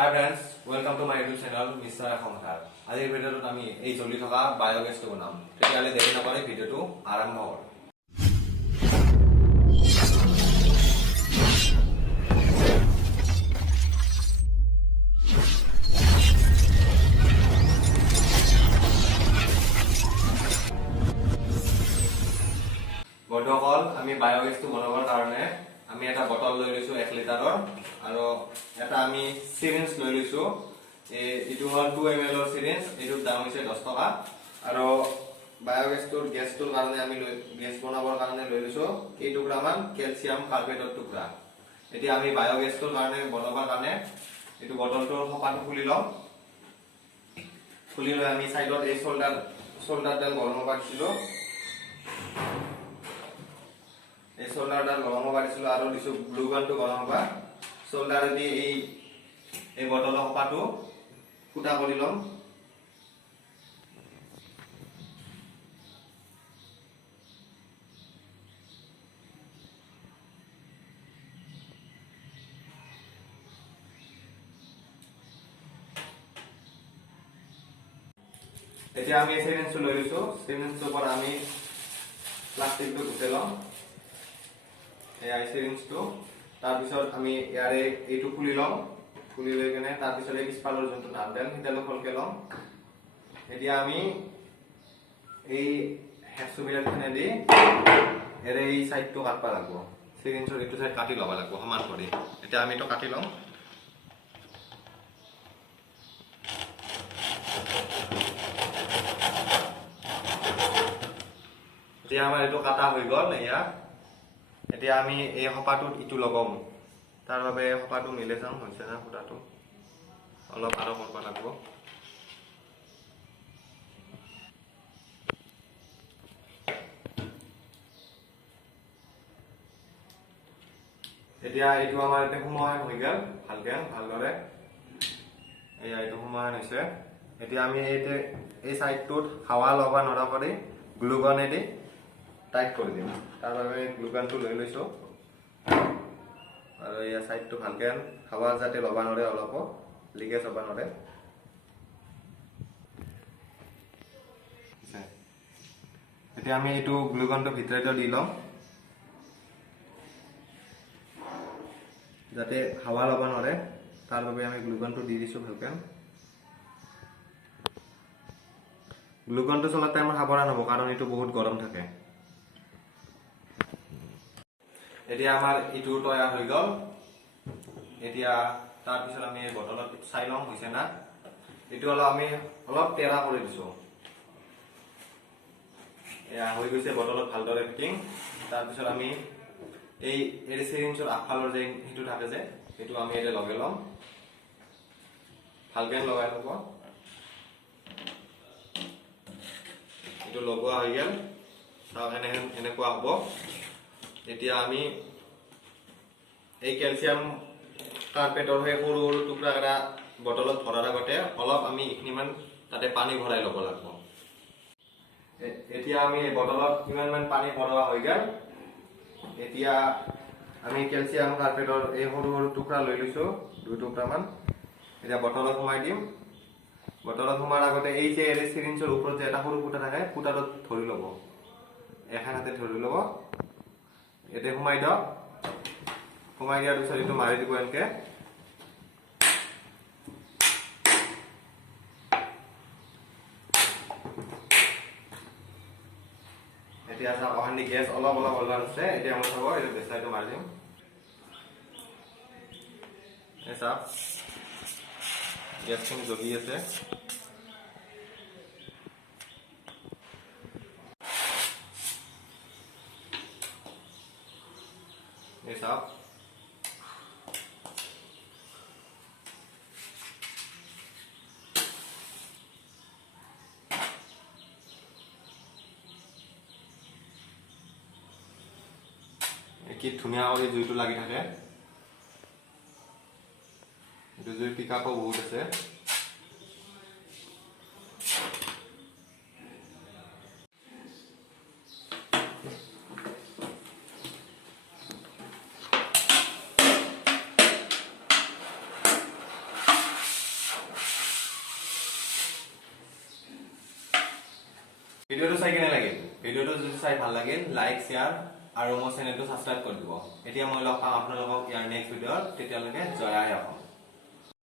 Hi friends, welcome to my YouTube channel Mr. Akhomthar. আজিৰ ভিডিঅ'টোত আমি এই জ্বলি থকা বায়োগেছটো বনাম। তেতিয়াহ'লে দেৰি নকৰি ভিডিঅ'টো আৰম্ভ কৰোঁ। বন্ধুসকল, আমি বায়োগেছটো বনাবৰ কাৰণে আমি এটা বটল লৈ লৈছো 1 লিটাৰৰ আৰু এটা আমি সিৰিঞ্জ লৈ লৈছো। এইটো হ'ল 2 ml ৰ সিৰিঞ্জ, এইটোৰ দাম হৈছে 10 টকা। আৰু বায়োগেছটোৰ গেছটোৰ কাৰণে আমি গেছ বনাবৰ কাৰণে লৈ লৈছো এই টুকুৰামান কেলছিয়াম কাৰ্বেটৰ টুকুৰা। এতিয়া আমি বায়োগেছটোৰ কাৰণে বনাবৰ কাৰণে এইটো বটলটোৰ খপাটো খুলি লম। খুলি লৈ আমি সাইডত এই শোল্ডাৰডাল গৰম হ'ব দিছিলো। এই শোল্ডাৰডাল গৰম হ'ব দিছিলো আৰু দিছো গ্লু গানটো গৰম হ'ব। শোল্ডাৰেদি এই বটলৰ খপাটো ফুটা কৰি লম। এতিয়া আমি এই সিৰিঞ্জটো লৈ লৈছো। সিৰিঞ্জটোৰ পৰা আমি প্লাষ্টিকটো গুচাই লম। এই সিৰিঞ্জটো তাৰপিছত আমি ইয়াৰে এইটো খুলি লম। খুলি লৈ কেনে তাৰপিছত এই পিছফালৰ যোনটো নাটডাল সেইডালো খলকে লম। এতিয়া আমি এই হেডছুবিলাখনেদি এৰে এই সাইডটো কাটবা লাগিব। সিৰিঞ্জৰ এইটো সাইড কাটি ল'ব লাগিব সমান কৰি। এতিয়া আমি এইটো কাটি লম। এতিয়া আমাৰ এইটো কাটা হৈ গ'ল। এতিয়া আমি এই খপাটোত ইটো লগাম। তাৰ বাবে খপাটো মিলে চাম হৈছে না ফুটাটো অলপ আৰু কৰিব লাগিব। এতিয়া এইটো আমাৰ এতিয়া সমান হৈ গ'ল ভালদৰে। এইটো সমান হৈছে। এতিয়া আমি এই সাইডটোত হাৱা ল'ব নৰা কৰি গ্লুগানেদি টাইট কৰি দিম। তাৰ বাবে গ্লুগানটো লৈ লৈছো আৰু এই সাইডটো ভালকে হাৱা যাতে ল'ব নৰে, অলপ লিকেজ হ'ব নৰে। এতিয়া আমি এইটো গ্লুগানটো ভিতৰতে দি লম যাতে হাৱা ল'ব নৰে। তাৰ বাবে আমি গ্লুগানটো দি দিছো ভালকে। গ্লুগানটো চলাতে আমাৰ সাৱধান হ'ব কাৰণ এইটো বহুত গৰম থাকে। এতিয়া আমাৰ ইটো তৈয়াৰ হৈ গ'ল। এতিয়া তাৰপিছত আমি এই বটলত চাই লম হৈছে না। এইটো আমি অলপ টেৰা কৰি দিছো। এয়া হৈ গৈছে বটলত ভালদৰে ফিটিং। তাৰপিছত আমি এই সিৰিঞ্জৰ আগফালৰ যে সেইটো থাকে যে সেইটো আমি এটা লগাই ল'ম। ভালকে লগাই ল'ব। এইটো লগোৱা হৈ গ'ল। চাওক এনেকুৱা হ'ব। এতিয়া আমি এই কেলছিয়াম কাৰ্পেটৰ সেই সৰু সৰু টুকুৰা এটা বটলত ভৰাৰ আগতে অলপ আমি এইখিনিমান তাতে পানী ভৰাই ল'ব লাগিব। এতিয়া আমি এই বটলত কিমানমান পানী ভৰোৱা হৈ গ'ল। এতিয়া আমি কেলছিয়াম কাৰ্পেটৰ এই সৰু সৰু টুকুৰা লৈ লৈছো 2 টুকুৰামান। এতিয়া বটলত সোমাই দিম। বটলত সোমাৰ আগতে এই যে সিৰিঞ্জৰ ওপৰত যে এটা সৰু ফুটা থাকে ফুটাটোত ধৰি ল'ব। এখন হাতে ধৰি ল'ব। এতে সোমাই দিয়ক। সোমাই দিয়াৰ পিছত এইটো মাৰি দিব এনেকে। এতিয়া চাওক অহানি গেছ অলপ ওলোৱা আছে। এতিয়া মই চাব এইটো বেচাইটো মাৰি দিম। এই চাওক গেছখিনি জ্বলি আছে। এই চাওক কি ধুনীয়া কৰি জুইটো লাগি থাকে। এইটো জুই পিকআপো বহুত আছে। ভিডিওটো চাই কেনে লাগিল ভিডিওটো যদি চাই ভাল লাগিল লাইক শেয়াৰ আৰু মোৰ চেনেলটো সাবস্ক্ৰাইব কৰি দিব এতিয়া মই লগ পাম আপোনালোকক ইয়াৰ নেক্সট ভিডিঅ'ত তেতিয়ালৈকে জয় আই অসম